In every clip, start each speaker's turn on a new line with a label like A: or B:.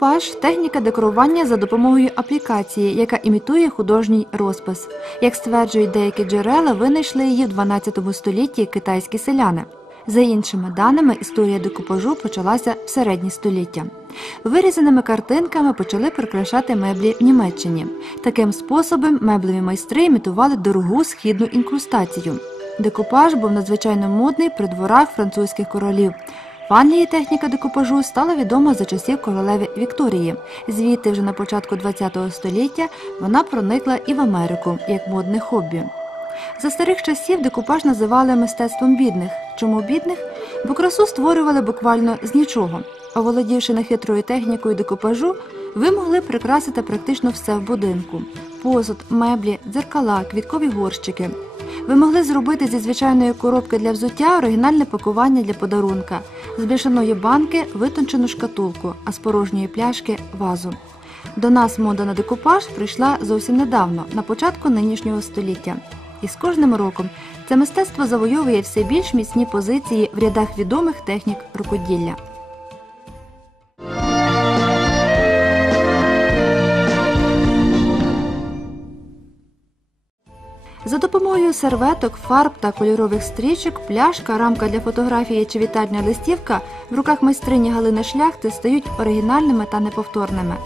A: Декупаж техніка декорування за допомогою аплікації, яка імітує художній розпис. Як стверджують деякі джерела, винайшли її в 12 столітті китайські селяни. За іншими даними, історія декупажу почалася в середні століття. Вирізаними картинками почали прикрашати меблі в Німеччині. Таким способом меблеві майстри імітували дорогу східну інкрустацію. Декупаж був надзвичайно модний при дворах французьких королів. В Англії техніка декупажу стала відома за часів королеви Вікторії. Звідти вже на початку ХХ століття вона проникла і в Америку як модне хобі. За старих часів декупаж називали мистецтвом бідних. Чому бідних? Бо красу створювали буквально з нічого. Оволодівши нехитрою технікою декупажу, ви могли прикрасити практично все в будинку: посуд, меблі, дзеркала, квіткові горщики. Ви могли зробити зі звичайної коробки для взуття оригінальне пакування для подарунка, з бляшаної банки витончену шкатулку, а з порожньої пляшки вазу. До нас мода на декупаж прийшла зовсім недавно, на початку нинішнього століття. І з кожним роком це мистецтво завойовує все більш міцні позиції в рядах відомих технік рукоділля. За допомогою серветок, фарб та кольорових стрічок, пляшка, рамка для фотографії чи вітальня листівка в руках майстрині Галини Шляхти стають оригінальними та неповторними.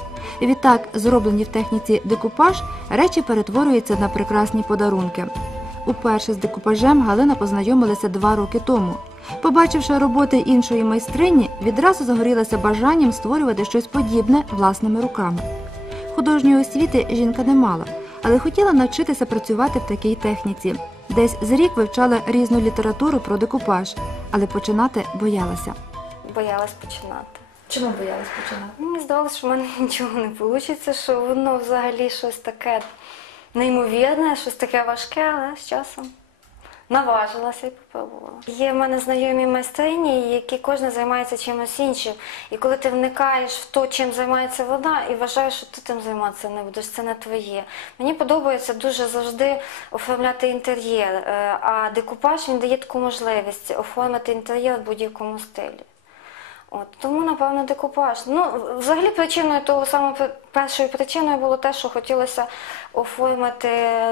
A: Відтак, зроблені в техніці декупаж, речі перетворюються на прекрасні подарунки. Уперше з декупажем Галина познайомилася два роки тому. Побачивши роботи іншої майстрині, відразу загорілася бажанням створювати щось подібне власними руками. Художньої освіти жінка не мала, але хотіла навчитися працювати в такій техніці. Десь з рік вивчала різну літературу про декупаж, але починати боялася.
B: Боялась починати.
A: Чому боялась починати?
B: Мені здавалося, що в мене нічого не вийде, що воно взагалі щось таке неймовірне, щось таке важке, але з часом наважилася і попробувала. Є в мене знайомі майстрині, які кожна займається чимось іншим. І коли ти вникаєш в те, чим займається вона, і вважаєш, що ти тим займатися не будеш, це не твоє. Мені подобається дуже завжди оформляти інтер'єр, е, а декупаж він дає таку можливість оформити інтер'єр в будь-якому стилі. От, тому, напевно, декупаж. Ну, взагалі причиною того саме першою причиною було те, що хотілося оформити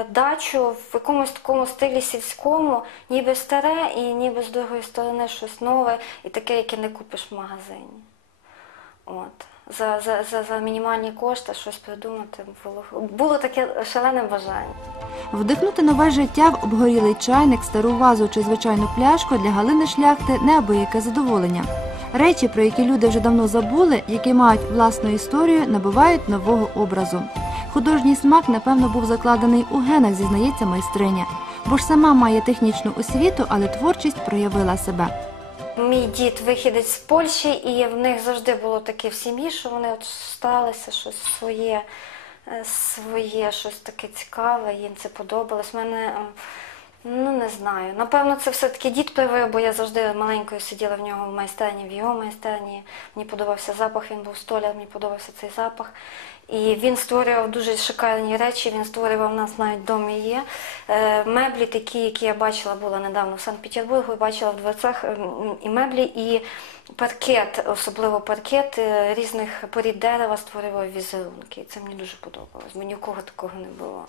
B: дачу в якомусь такому стилі сільському, ніби старе і ніби з другої сторони щось нове і таке, яке не купиш в магазині. От. За, за, за, за мінімальні кошти щось придумати було було таке шалене бажання.
A: Вдихнути нове життя в обгорілий чайник, стару вазу чи звичайну пляшку для Галини Шляхти неабияке задоволення. Речі, про які люди вже давно забули, які мають власну історію, набувають нового образу. Художній смак, напевно, був закладений у генах, зізнається майстриня, бо ж сама має технічну освіту, але творчість проявила себе.
B: Мій дід вихідець з Польщі, і в них завжди було таке в сім'ї, що вони от старалися щось своє, е, своє, щось таке цікаве, їм це подобалось. Мене е, Ну, не знаю. Напевно, це все-таки дід привив, бо я завжди маленькою сиділа в нього в майстерні, в його майстерні. Мені подобався запах, він був столяр, мені подобався цей запах. І він створював дуже шикарні речі, він створював у нас навіть в домі є. Е, меблі такі, які я бачила, була недавно в Санкт-Петербургу, бачила в дворцях і меблі, і паркет, особливо паркет е, різних порід дерева створював візерунки. І це мені дуже подобалось, бо ні у кого такого не було.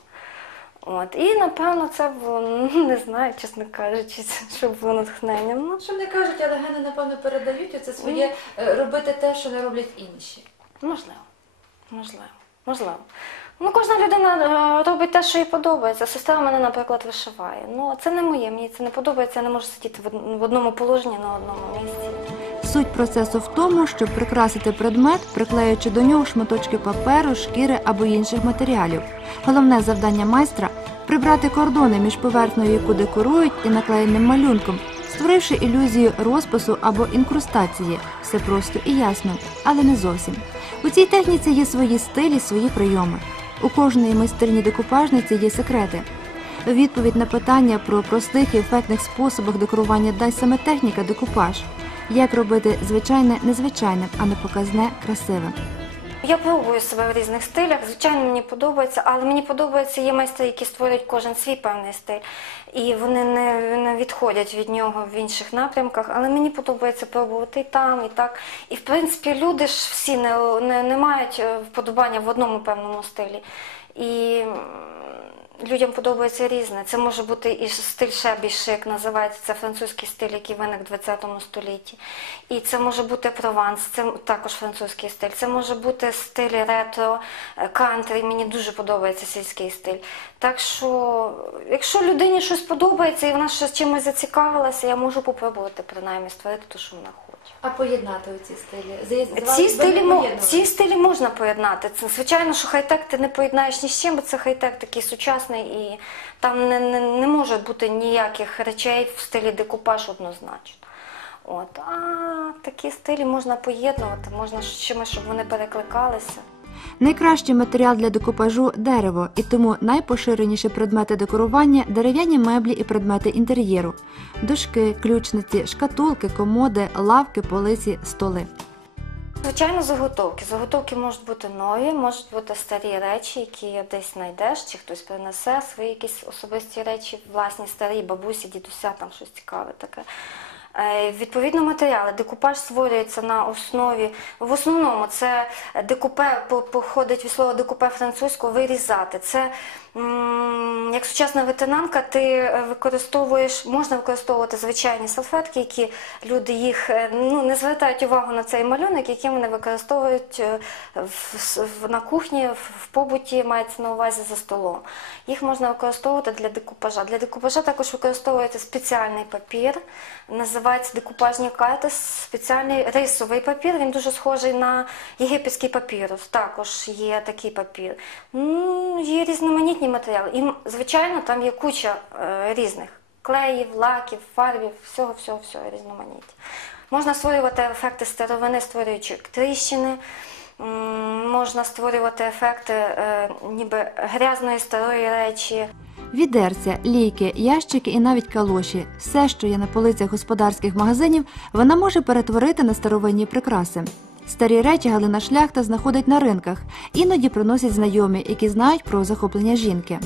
B: От. І напевно це було, ну не знаю, чесно кажучи, що було натхненням. Ну,
C: Що не кажуть, але гени, напевно, передають оце своє е, робити те, що не роблять інші.
B: Можливо, можливо, можливо. Ну, кожна людина е, робить те, що їй подобається. Сестра мене, наприклад, вишиває. Ну, це не моє, мені це не подобається, я не можу сидіти в одному положенні на одному місці.
A: Суть процесу в тому, щоб прикрасити предмет, приклеюючи до нього шматочки паперу, шкіри або інших матеріалів. Головне завдання майстра прибрати кордони між поверхнею, яку декорують, і наклеєним малюнком, створивши ілюзію розпису або інкрустації. Все просто і ясно, але не зовсім. У цій техніці є свої стилі, свої прийоми. У кожної майстрині декупажниці є секрети. Відповідь на питання про простих і ефектних способах декорування дасть саме техніка декупаж. Як робити звичайне незвичайним, а не показне красивим.
B: Я пробую себе в різних стилях. Звичайно, мені подобається, але мені подобається є майстри, які створюють кожен свій певний стиль. І вони не, не відходять від нього в інших напрямках. Але мені подобається пробувати і там, і так. І в принципі, люди ж всі не, не, не мають е, вподобання в одному певному стилі. І людям подобається різне. Це може бути і стиль шебі шик, називається це французький стиль, який виник в 20 столітті. І це може бути прованс, це також французький стиль. Це може бути стиль ретро, е, кантрі. Мені дуже подобається сільський стиль. Так що, якщо людині щось подобається і вона щось чимось зацікавилася, я можу попробувати принаймні створити те, що вона хоче.
C: А поєднати оці стилі?
B: Ці стилі, мо- ці стилі можна поєднати. Це, звичайно, що хай-тек ти не поєднаєш ні з чим, бо це хай-тек такий сучасний, і там не, не, не може бути ніяких речей в стилі декупаж однозначно. От. А такі стилі можна поєднувати, можна з чимось, щоб вони перекликалися.
A: Найкращий матеріал для декупажу дерево, і тому найпоширеніші предмети декорування дерев'яні меблі і предмети інтер'єру: дошки, ключниці, шкатулки, комоди, лавки, полиці, столи.
B: Звичайно, заготовки. Заготовки можуть бути нові, можуть бути старі речі, які десь знайдеш, чи хтось принесе свої якісь особисті речі, власні старі бабусі, дідуся, там щось цікаве таке. Е, Відповідно, матеріали. Декупаж створюється на основі. В основному це декупе по- походить від слова декупе французького вирізати. Це як сучасна ветенанка, ти е, використовуєш, можна використовувати звичайні салфетки, які люди їх е, ну, не звертають увагу на цей малюнок, який вони використовують е, в, в- на кухні, в, побуті, мається на увазі за столом. Їх можна використовувати для декупажа. Для декупажа також використовується спеціальний папір, називається декупажні карти, спеціальний рисовий папір. Він дуже схожий на єгипетський папірус. Також є такий папір. Є різноманітні матеріали. І, звичайно, там є куча е, різних клеїв, лаків, фарбів, всього, всього, всього різноманіття. Можна створювати ефекти старовини, створюючи тріщини. Можна створювати ефекти е, ніби грязної старої речі.
A: Відерця, лійки, ящики і навіть калоші все, що є на полицях господарських магазинів, вона може перетворити на старовинні прикраси. Старі речі Галина Шляхта знаходить на ринках, іноді приносять знайомі, які знають про захоплення жінки.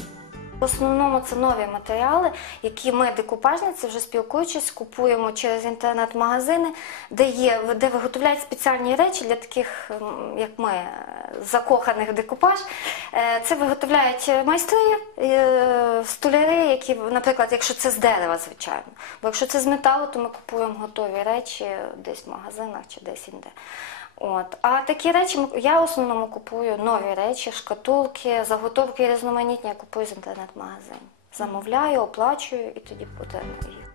B: В основному це нові матеріали, які ми, декупажниці, вже спілкуючись, купуємо через інтернет-магазини, де є, де виготовляють спеціальні речі для таких, як ми, закоханих декупаж. Е, Це виготовляють майстри, е, столяри, які, наприклад, якщо це з дерева, звичайно. Бо якщо це з металу, то ми купуємо готові речі десь в магазинах чи десь інде. От. А такі речі я в основному купую нові речі, шкатулки, заготовки різноманітні, я купую з інтернет-магазинів. Замовляю, оплачую і тоді отримую їх.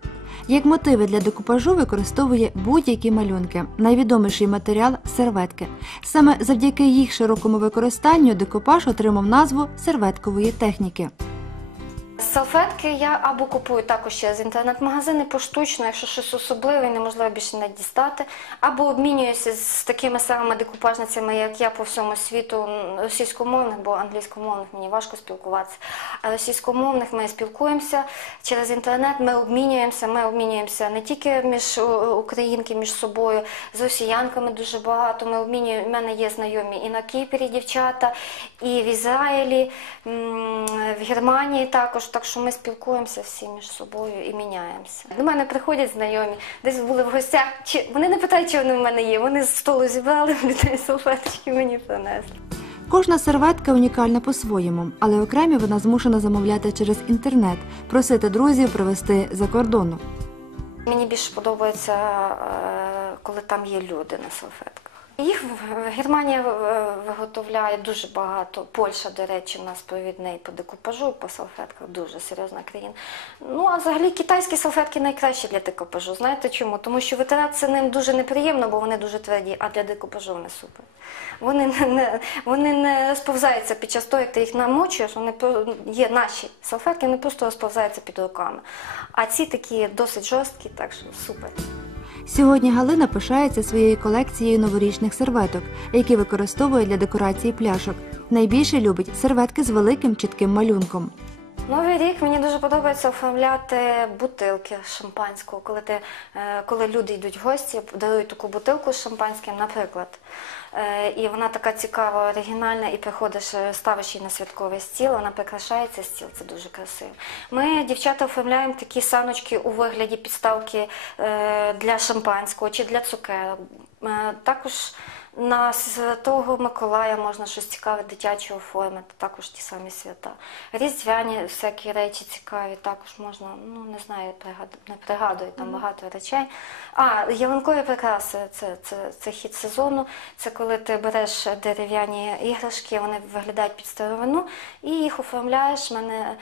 A: Як мотиви для декупажу використовує будь-які малюнки. Найвідоміший матеріал серветки. Саме завдяки їх широкому використанню декупаж отримав назву серветкової техніки.
B: Салфетки я або купую також через інтернет-магазини поштучно, якщо щось особливе, і неможливо більше не дістати, або обмінююся з такими самими декупажницями, як я по всьому світу, російськомовних, бо англійськомовних мені важко спілкуватися. А російськомовних ми спілкуємося через інтернет, ми обмінюємося, ми обмінюємося не тільки між українки між собою, з росіянками дуже багато. Ми обмінюємо. У мене є знайомі і на Кіпрі дівчата, і в Ізраїлі, в Германії також. Так що ми спілкуємося всі між собою і міняємося. До мене приходять знайомі, десь були в гостях. Чи вони не питають, чи вони в мене є. Вони з столу зібрали людей салфеточки мені принесли.
A: Кожна серветка унікальна по-своєму, але окремі вона змушена замовляти через інтернет, просити друзів привезти за кордону.
B: Мені більше подобається, е, коли там є люди на салфетках. Їх Германія виготовляє дуже багато. Польща, до речі, у нас провідний по декупажу, по салфетках дуже серйозна країна. Ну а взагалі китайські салфетки найкращі для декупажу. Знаєте чому? Тому що витиратися ним дуже неприємно, бо вони дуже тверді, а для декупажу вони супер. Вони не, вони не розповзаються під час того, як ти їх намочуєш, вони є наші салфетки, вони просто розповзаються під руками. А ці такі досить жорсткі, так що супер.
A: Сьогодні Галина пишається своєю колекцією новорічних серветок, які використовує для декорації пляшок. Найбільше любить серветки з великим чітким малюнком.
B: Новий рік мені дуже подобається оформляти бутилки шампанського. Коли ти, е, коли люди йдуть в гості, дарують таку бутилку з шампанським, наприклад, І вона така цікава, оригінальна, і приходиш, е, ставиш її на святковий стіл, вона прикрашається стіл, це дуже красиво. Ми, дівчата, оформляємо такі саночки у вигляді підставки е, для шампанського чи для цукерок. Е, Також на Святого Миколая можна щось цікаве дитяче оформити, також ті самі свята. Різдвяні всякі речі цікаві, також можна, ну не знаю, не пригадую там багато речей. А, ялинкові прикраси це, це, це хід сезону. Це коли ти береш дерев'яні іграшки, вони виглядають під старовину, і їх оформляєш. Мене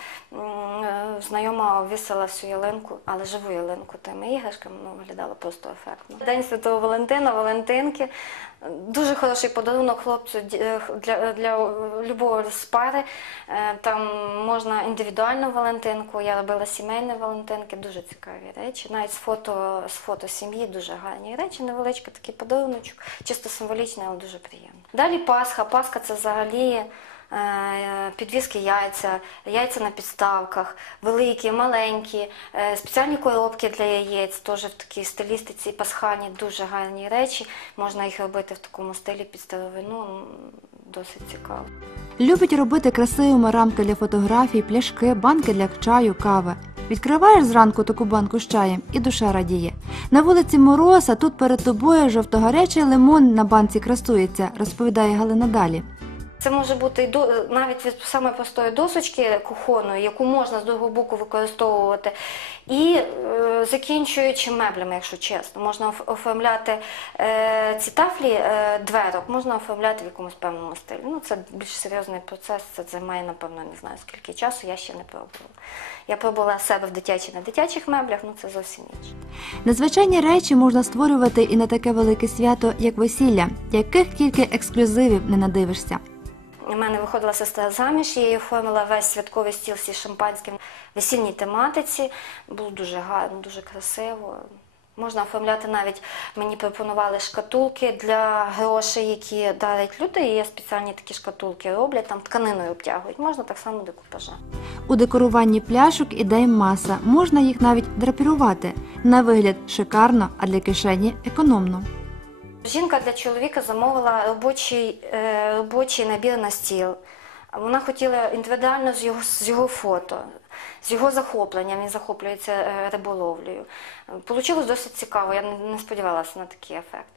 B: знайома вісила всю ялинку, але живу ялинку тими іграшками, ну виглядало просто ефектно. День Святого Валентина, Валентинки. Дуже хороший подарунок хлопцю е, для, для любого з пари. Е, Там можна індивідуальну Валентинку, я робила сімейні Валентинки, дуже цікаві речі. Навіть з фото, з фото сім'ї дуже гарні речі, невеличкий такий подаруночок, чисто символічний, але дуже приємно. Далі Пасха. Пасха це взагалі. Е, Підвіски яйця, яйця на підставках, великі, маленькі, е, спеціальні коробки для яєць, теж в такій стилістиці пасхальні, дуже гарні речі. Можна їх робити в такому стилі під старовину, досить цікаво.
A: Любить робити красивими рамки для фотографій, пляшки, банки для чаю, кави. Відкриваєш зранку таку банку з чаєм і душа радіє. На вулиці мороз, а тут перед тобою жовтогарячий лимон на банці красується, розповідає Галина далі.
B: Це може бути і до навіть від самої простої досочки кухонної, яку можна з другого боку використовувати, і е, закінчуючи меблями, якщо чесно, можна оформляти е, ці тафлі е, дверок, можна оформляти в якомусь певному стилі. Ну це більш серйозний процес. Це займає, напевно, не знаю скільки часу. Я ще не пробувала. Я пробувала себе в дитячі на дитячих меблях, ну це зовсім інше.
A: Незвичайні речі можна створювати і на таке велике свято, як весілля, яких тільки ексклюзивів не надивишся.
B: У мене виходила сестра заміж, я їй оформила весь святковий стіл зі шампанським весільній тематиці. Було дуже гарно, дуже красиво. Можна оформляти навіть, мені пропонували шкатулки для грошей, які дарять люди. І є спеціальні такі шкатулки роблять, там тканиною обтягують. Можна так само декупажа.
A: У декоруванні пляшок ідей маса, можна їх навіть драпірувати. На вигляд шикарно, а для кишені економно.
B: Жінка для чоловіка замовила робочий, е, робочий набір на стіл. Вона хотіла індивідуально з його, з його фото, з його захопленням. Він захоплюється е, риболовлею. Получилось досить цікаво, я не- не сподівалася на такий ефект.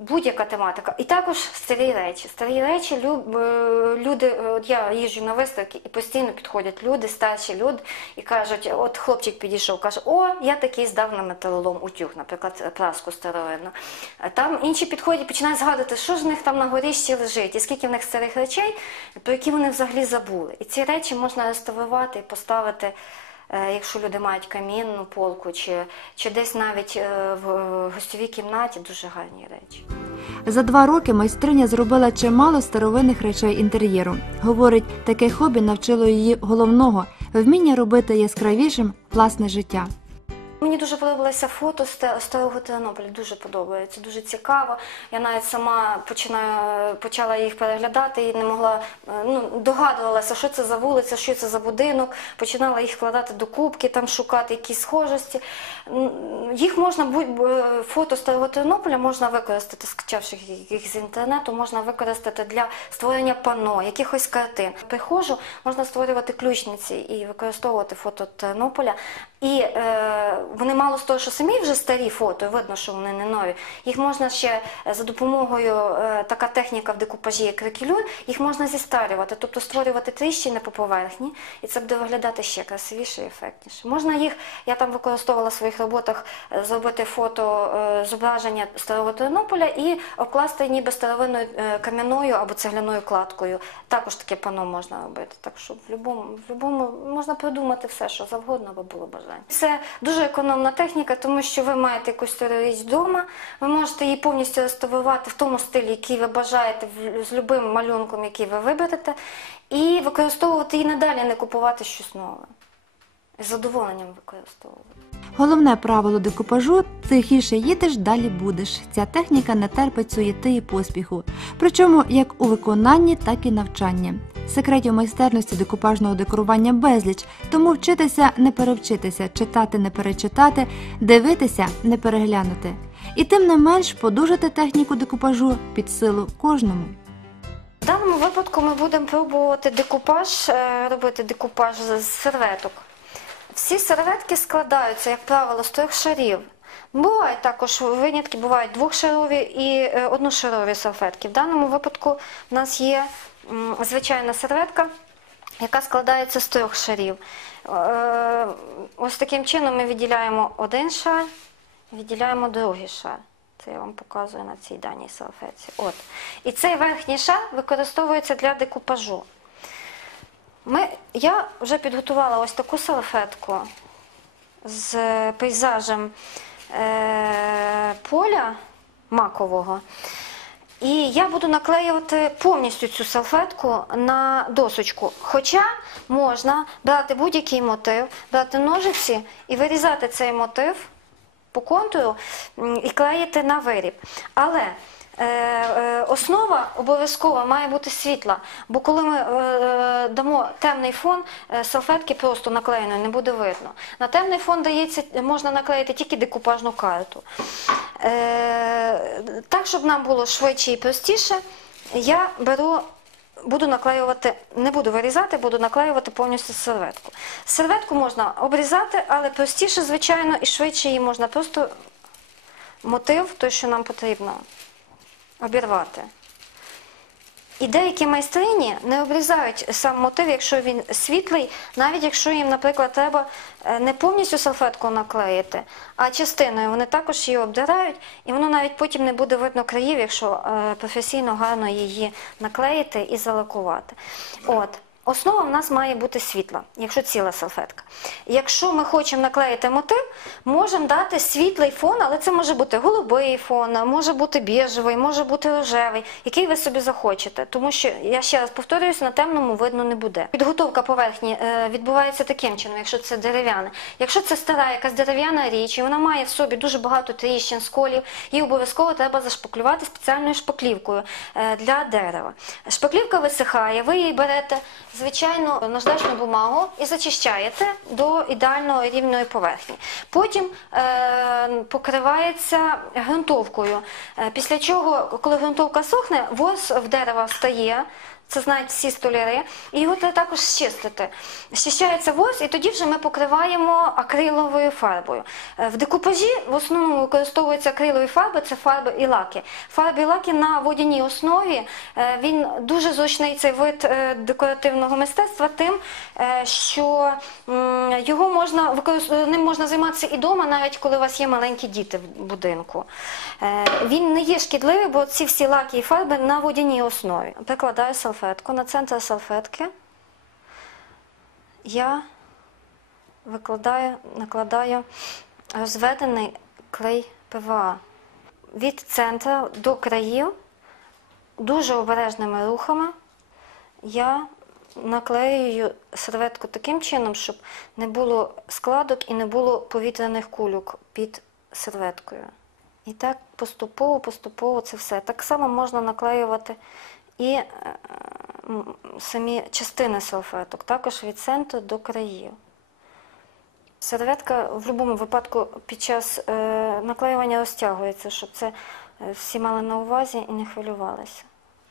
B: Будь-яка тематика. І також старі речі. Старі речі люб, е, люди, е, от я їжджу на виставки і постійно підходять люди, старші люди, і кажуть, от хлопчик підійшов, каже, о, я такий здав на металолом утюг, наприклад, праску старовинну. Там інші підходять, починають згадувати, що ж в них там на горіщі лежить, і скільки в них старих речей, про які вони взагалі забули. І ці речі можна реставрувати і поставити. Е, Якщо люди мають камінну полку, чи, чи десь навіть е, в гостьовій кімнаті дуже гарні речі.
A: За два роки майстриня зробила чимало старовинних речей інтер'єру. Говорить, таке хобі навчило її головного вміння робити яскравішим власне життя.
B: Мені дуже подобалося фото ста- старого Тернополя, дуже подобається, дуже цікаво. Я навіть сама починаю, почала їх переглядати і не могла, е, ну, догадувалася, що це за вулиця, що це за будинок, починала їх вкладати до кубки, там шукати якісь схожості. Їх можна, будь- е, фото старого Тернополя можна використати, скачавши їх з інтернету, можна використати для створення пано, якихось картин. Приходжу, можна створювати ключниці і використовувати фото Тернополя. І е, вони мало з того, що самі вже старі фото, видно, що вони не нові. Їх можна ще е, за допомогою е, така техніка в декупажі, як рекілюр, їх можна зістарювати, тобто створювати тріщини по поверхні, і це буде виглядати ще красивіше і ефектніше. Можна їх, я там використовувала в своїх роботах е, зробити фото е, зображення старого Тернополя і обкласти ніби старовинною е, кам'яною або цегляною кладкою. Також таке пано можна робити. Так що в будь-якому в любому можна придумати все, що завгодно, аби було бажання. Це дуже економна техніка, тому що ви маєте якусь річ вдома, ви можете її повністю реставрувати в тому стилі, який ви бажаєте, з любим малюнком, який ви виберете, і використовувати її надалі, не купувати щось нове. З задоволенням використовувати.
A: Головне правило декупажу тихіше їдеш, далі будеш. Ця техніка не терпить суєти і поспіху. Причому як у виконанні, так і навчанні. Секретів майстерності декупажного декорування безліч, тому вчитися не перевчитися, читати не перечитати, дивитися не переглянути. І тим не менш подужати техніку декупажу під силу кожному.
B: В даному випадку ми будемо пробувати декупаж, е, робити декупаж з серветок. Всі серветки складаються, як правило, з трьох шарів. Бувають також винятки, бувають двохшарові і е, одношарові салфетки. В даному випадку в нас є звичайна серветка, яка складається з трьох шарів. Е, Ось таким чином ми відділяємо один шар, відділяємо другий шар. Це я вам показую на цій даній салфетці. От. І цей верхній шар використовується для декупажу. Ми, я вже підготувала ось таку салфетку з пейзажем е, поля макового. І я буду наклеювати повністю цю салфетку на досочку. Хоча можна брати будь-який мотив, брати ножиці і вирізати цей мотив по контуру і клеїти на виріб. Але основа обов'язково має бути світла, бо коли ми е, дамо темний фон, е, салфетки просто наклеєної не буде видно. На темний фон дається, можна наклеїти тільки декупажну карту. Е, так, щоб нам було швидше і простіше, я беру Буду наклеювати, не буду вирізати, буду наклеювати повністю серветку. Серветку можна обрізати, але простіше, звичайно, і швидше її можна просто мотив, той, що нам потрібно, обірвати. І деякі майстрині не обрізають сам мотив, якщо він світлий, навіть якщо їм, наприклад, треба е, не повністю салфетку наклеїти, а частиною вони також її обдирають, і воно навіть потім не буде видно країв, якщо е, професійно гарно її наклеїти і залакувати. От. Основа в нас має бути світла, якщо ціла салфетка. Якщо ми хочемо наклеїти мотив, можемо дати світлий фон, але це може бути голубий фон, може бути біжевий, може бути рожевий, який ви собі захочете. Тому що, я ще раз повторююсь, на темному видно не буде. Підготовка поверхні е, відбувається таким чином, якщо це дерев'яне. Якщо це стара якась дерев'яна річ, і вона має в собі дуже багато тріщин, сколів, її обов'язково треба зашпаклювати спеціальною шпаклівкою е, для дерева. Шпаклівка висихає, ви її берете звичайну наждачну бумагу і зачищаєте до ідеально рівної поверхні. Потім е, покривається ґрунтовкою. Е, після чого, коли ґрунтовка сохне, воз в дерева встає. Це знають всі столяри, і його треба також щистити. Щищається воз, і тоді вже ми покриваємо акриловою фарбою. Е, В декупажі в основному використовуються акрилові фарби, це фарби і лаки. Фарби і лаки на водяній основі. е, Він дуже зручний цей вид е, декоративного мистецтва тим, що його можна ним можна займатися і вдома, навіть коли у вас є маленькі діти в будинку. Він не є шкідливий, бо ці всі лаки і фарби на водяній основі. Прикладаю салфетку на центр салфетки. Я викладаю, накладаю розведений клей ПВА від центру до країв дуже обережними рухами я наклеюю серветку таким чином, щоб не було складок і не було повітряних кульок під серветкою. І так поступово, поступово це все. Так само можна наклеювати і е, самі частини салфеток, також від центру до країв. Серветка в будь-якому випадку під час е, наклеювання розтягується, щоб це е, всі мали на увазі і не хвилювалися.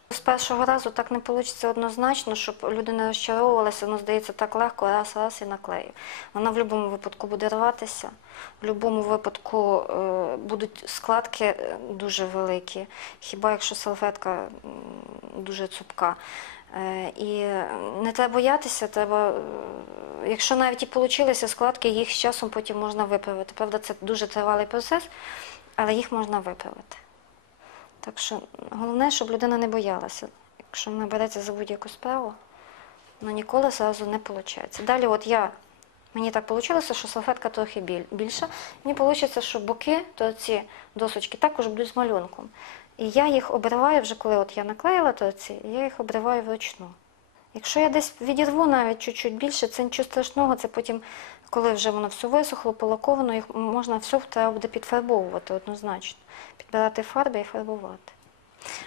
B: З першого разу так не вийде однозначно, щоб люди не розчаровувалися, воно здається так легко, раз, раз і наклею. Вона в будь-якому випадку буде рватися, в будь-якому випадку е, будуть складки е, дуже великі, хіба якщо салфетка дуже цупка. Е, І не треба боятися, треба, якщо навіть і получилися складки, їх з часом потім можна виправити. Правда, це дуже тривалий процес, але їх можна виправити. Так що головне, щоб людина не боялася. Якщо вона береться за будь-яку справу, ну ніколи зразу не виходить. Далі, от я, мені так вийшло, що салфетка трохи біль, більша. Мені вийде, що боки, то ці досочки також будуть з малюнком. І я їх обриваю вже коли от я наклеїла торці, я їх обриваю вручну. Якщо я десь відірву навіть чуть-чуть більше, це нічого страшного, це потім, коли вже воно все висохло, полаковано, їх можна все треба буде підфарбовувати однозначно. Підбирати фарби і фарбувати.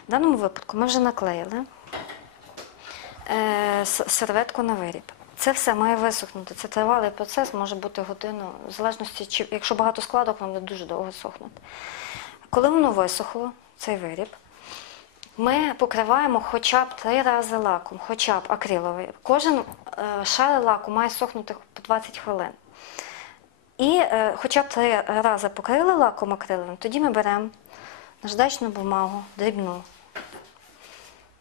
B: В даному випадку ми вже наклеїли е, серветку на виріб. Це все має висохнути. Це тривалий процес, може бути годину, в залежності, чи якщо багато складок, воно дуже довго сохнути. Коли воно висохло, цей виріб, ми покриваємо хоча б три рази лаком, хоча б акриловий. Кожен е, шар лаку має сохнути по 20 хвилин. І е, хоча б три рази покрили лаком акриловим, тоді ми беремо наждачну бумагу, дрібну,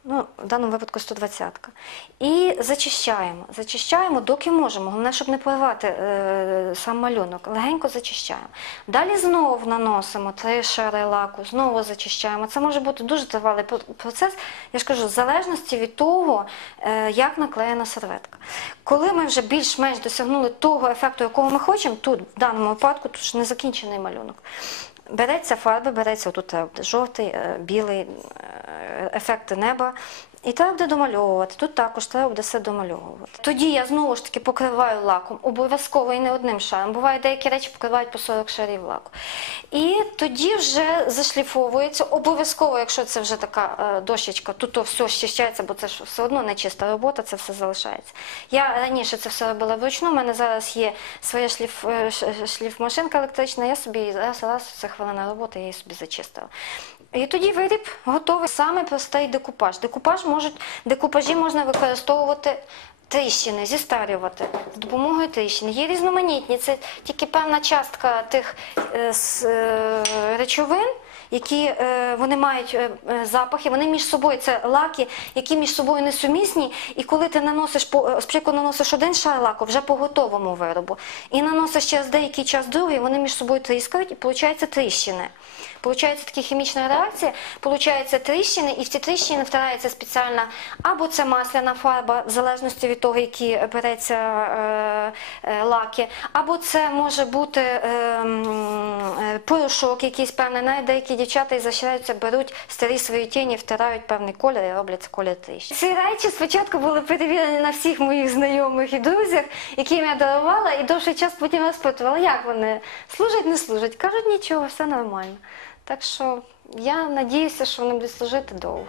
B: ну, в даному випадку 120-ка. І зачищаємо. Зачищаємо, доки можемо. Головне, щоб не порвати е, сам малюнок. Легенько зачищаємо. Далі знову наносимо три шари лаку, знову зачищаємо. Це може бути дуже тривалий процес, я ж кажу, в залежності від того, е, як наклеєна серветка. Коли ми вже більш-менш досягнули того ефекту, якого ми хочемо, тут, в даному випадку, тут ж не закінчений малюнок. Береться фарби, береться тут е, жовтий, е, білий, ефект ефекти неба. І треба буде домальовувати. Тут також треба буде все домальовувати. Тоді я знову ж таки покриваю лаком, обов'язково і не одним шаром. Буває, деякі речі покривають по 40 шарів лаку. І тоді вже зашліфовується. Обов'язково, якщо це вже така е, дощечка, тут то все щищається, бо це ж все одно не чиста робота, це все залишається. Я раніше це все робила вручну. У мене зараз є своя шліф, е, шліфмашинка електрична. Я собі раз раз це хвилина роботи, я її собі зачистила. І тоді виріб готовий. Саме простий декупаж. Декупаж можуть, декупажі можна використовувати тріщини, зістарювати з допомогою тріщин. Є різноманітні, це тільки певна частка тих е, с- е, речовин. Які е, вони мають е, е, запахи, вони між собою це лаки, які між собою несумісні. І коли ти наносиш по е, спочатку наносиш один шар лаку вже по готовому виробу, і наносиш через деякий час другий, вони між собою тріскають, і виходить тріщини. Получається така хімічна реакція, получаються тріщини, і в ці тріщини втирається спеціальна або це масляна фарба, в залежності від того, які береться е, е, лаки, або це може бути е, е, порошок якийсь певний. Навіть деякі дівчата ізощряються, беруть старі свої тіні, втирають певний колір і роблять колір тріщин. Ці речі спочатку були перевірені на всіх моїх знайомих і друзях, яким я дарувала, і довший час потім розпитувала, як вони служать, не служать. Кажуть, нічого, все нормально. Так що я надіюся, що вони будуть служити довго.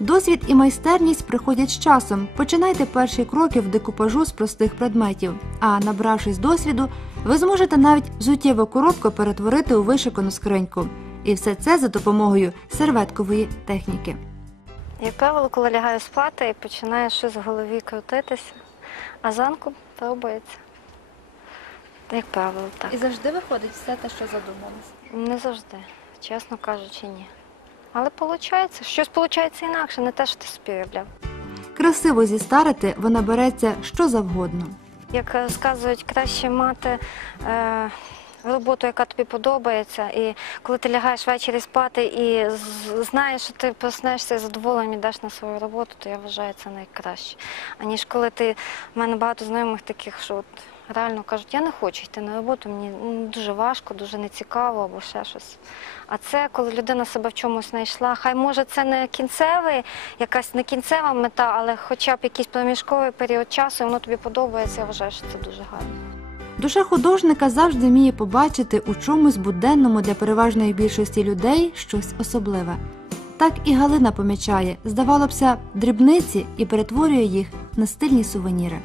A: Досвід і майстерність приходять з часом. Починайте перші кроки в декупажу з простих предметів. А набравшись досвіду, ви зможете навіть взуттєву коробку перетворити у вишикану скриньку. І все це за допомогою серветкової техніки.
B: Як правило, коли лягаю спати і починає щось в голові крутитися, а зранку пробується. Як правило, так.
C: І завжди виходить все те, що задумалось.
B: Не завжди, чесно кажучи, ні. Але виходить, щось виходить інакше, не те, що ти собі уявляв.
A: Красиво зістарити вона береться що завгодно.
B: Як розказують, краще мати е, роботу, яка тобі подобається, і коли ти лягаєш ввечері спати і знаєш, що ти проснешся і задоволенням йдеш на свою роботу, то я вважаю це найкраще. Аніж коли ти в мене багато знайомих таких, що от реально кажуть, я не хочу йти на роботу, мені ну, дуже важко, дуже нецікаво або ще щось. А це коли людина себе в чомусь знайшла. Хай може це не кінцевий, якась не кінцева мета, але хоча б якийсь проміжковий період часу, і воно тобі подобається, я вважаю, що це дуже гарно.
A: Душа художника завжди вміє побачити у чомусь буденному для переважної більшості людей щось особливе. Так і Галина помічає, здавалося б, дрібниці і перетворює їх на стильні сувеніри.